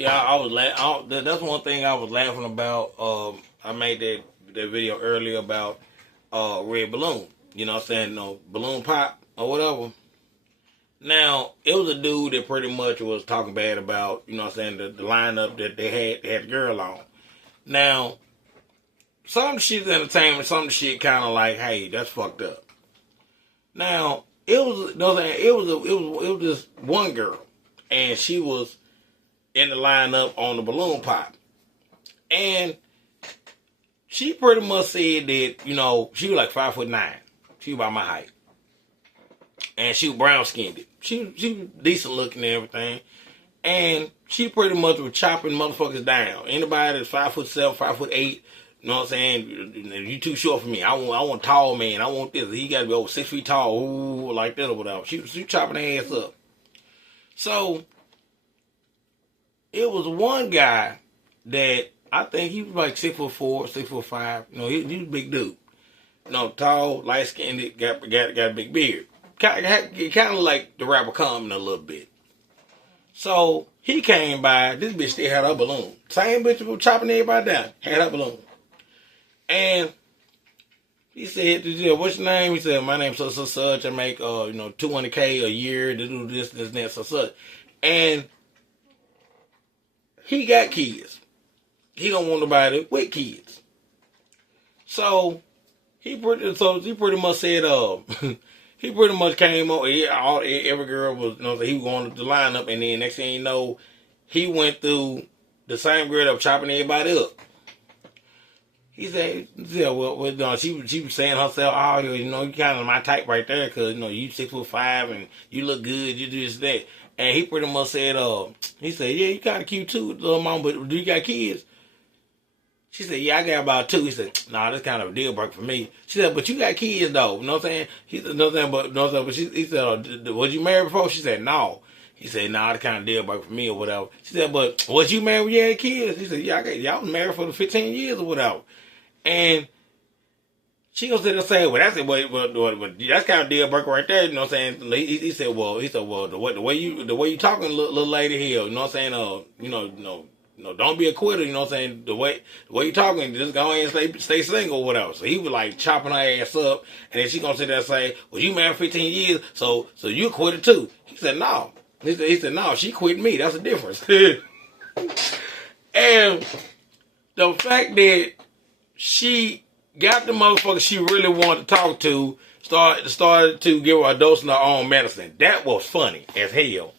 Yeah, I was that's one thing I was laughing about. I made that video earlier about red balloon. You know what I'm saying? No balloon pop or whatever. Now it was a dude that pretty much was talking bad about, you know what I'm saying, the lineup that they had the girl on. Now some shit's entertainment, some shit kind of like, hey, that's fucked up. Now it was, you know what I'm saying, it was this one girl, and she was in the lineup on the balloon pop. And she pretty much said that, you know, she was like 5'9". She was about my height. And she was brown skinned. She was decent looking and everything. And she pretty much was chopping motherfuckers down. Anybody that's 5'7", 5'8", you know what I'm saying? You too short for me. I want a tall man. I want this. He gotta be over 6 feet tall. Ooh, like this or whatever. She chopping her ass up. So it was one guy that I think he was like 6'4", 6'5". You know, he was a big dude. You know, tall, light skinned, got a big beard. Kind of like the rapper Common a little bit. So he came by. This bitch still had her balloon. Same bitch was chopping everybody down. Had her balloon. And he said, "What's your name?" He said, "My name's such. I make 200K a year to do this, that, such." And he got kids. He don't want nobody with kids. So he pretty much said, he pretty much came on. Every girl was, you know, he was going to the lineup, and then next thing you know, he went through the same girl that was chopping everybody up. He said, "Yeah, well, she was saying herself, oh, you know, you kind of my type right there, cause you know you 6'5" and you look good, you do this that." And he pretty much said, he said, "Yeah, you kind of cute too, little mom, but do you got kids?" She said, "Yeah, I got about 2." He said, "Nah, that's kind of a deal breaker for me." She said, "But you got kids though." You know what I'm saying? He said, "No, but he said, was you married before?" She said, "No." He said, "Nah, that's kind of deal breaker for me or whatever." She said, "But was you married when you had kids?" He said, "Yeah, y'all was married for the 15 years or whatever." And she gonna sit there and say, "Well, that's it. Well, that's kind of deal breaker right there." You know what I'm saying? He said, "Well, the way you talking, little lady here. You know what I'm saying? No, don't be a quitter. You know what I'm saying? The way you talking, just go ahead and stay single or whatever." So he was like chopping her ass up, and then she gonna sit there and say, "Well, you married 15 years, so you a quitter too." He said, "No." He said, "No, she quit me. That's the difference." And the fact that she got the motherfucker she really wanted to talk to, started to give her a dose of her own medicine. That was funny as hell.